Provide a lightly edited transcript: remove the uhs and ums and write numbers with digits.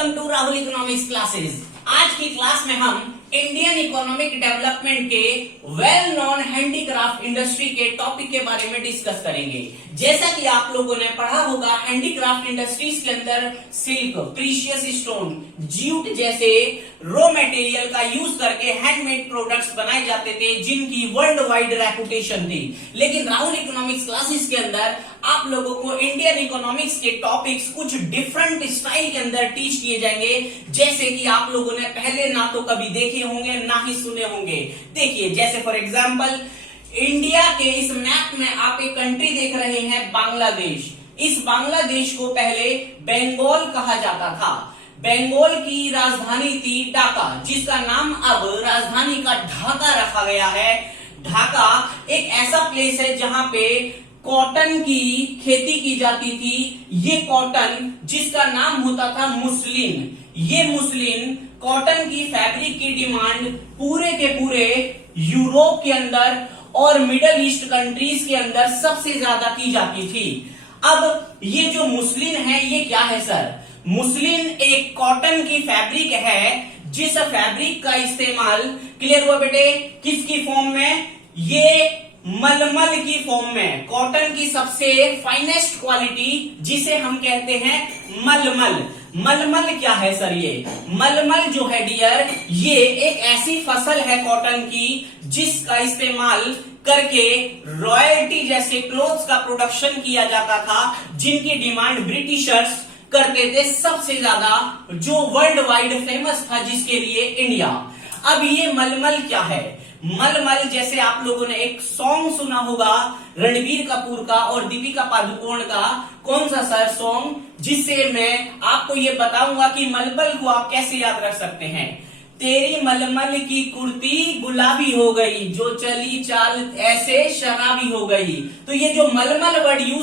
Welcome to Rahul economics classes. आज की class में हम इंडियन इकोनॉमिक डेवलपमेंट के वेल नोन हैंडीक्राफ्ट इंडस्ट्री के टॉपिक के बारे में डिस्कस करेंगे। जैसा कि आप लोगों ने पढ़ा होगा, हैंडीक्राफ्ट इंडस्ट्रीज के अंदर सिल्क, प्रीशियस स्टोन, ज्यूट जैसे रॉ मटेरियल का यूज करके हैंडमेड प्रोडक्ट्स बनाए जाते थे, जिनकी वर्ल्ड वाइड रेपुटेशन थी। लेकिन राहुल इकोनॉमिक्स क्लासेस के अंदर आप लोगों को इंडियन इकोनॉमिक्स के टॉपिक्स कुछ डिफरेंट स्टाइल के अंदर टीच किए जाएंगे, जैसे कि आप लोगों ने पहले ना तो कभी देखे होंगे ना ही सुने होंगे। देखिए, जैसे फॉर एग्जांपल इंडिया के इस मैप में आप एक कंट्री देख रहे हैं, बांग्लादेश। इस बांग्लादेश को पहले बंगाल कहा जाता था। बंगाल की राजधानी थी ढाका, जिसका नाम अब राजधानी का ढाका रखा गया है। ढाका एक ऐसा प्लेस है जहां पे कॉटन की खेती की जाती थी। ये कॉटन, जिसका नाम होता था मुस्लिन, ये मुस्लिन कॉटन की फैब्रिक की डिमांड पूरे के पूरे यूरोप के अंदर और मिडल ईस्ट कंट्रीज के अंदर सबसे ज्यादा की जाती थी। अब ये जो मुस्लिन है, ये क्या है सर? मुस्लिन एक कॉटन की फैब्रिक है, जिस फैब्रिक का इस्तेमाल, क्लियर हुआ बेटे, किसकी फॉर्म में? ये मलमल की फॉर्म में, कॉटन की सबसे फाइनेस्ट क्वालिटी जिसे हम कहते हैं मलमल। मलमल क्या है सर? ये मलमल जो है डियर, ये एक ऐसी फसल है कॉटन की जिसका इस्तेमाल करके रॉयल्टी जैसे क्लोथ्स का प्रोडक्शन किया जाता था, जिनकी डिमांड ब्रिटिशर्स करते थे सबसे ज्यादा, जो वर्ल्ड वाइड फेमस था जिसके लिए इंडिया। अब ये मलमल क्या है? मलमल, जैसे आप लोगों ने एक सॉन्ग सुना होगा रणबीर कपूर का और दीपिका पादुकोण का, कौन सा सर सॉन्ग, जिससे मैं आपको ये बताऊंगा कि मलमल को आप कैसे याद रख सकते हैं। तेरी मलमल की कुर्ती गुलाबी हो गई, जो चली चाल ऐसे शराबी हो गई। तो ये जो मलमल वर्ड यूज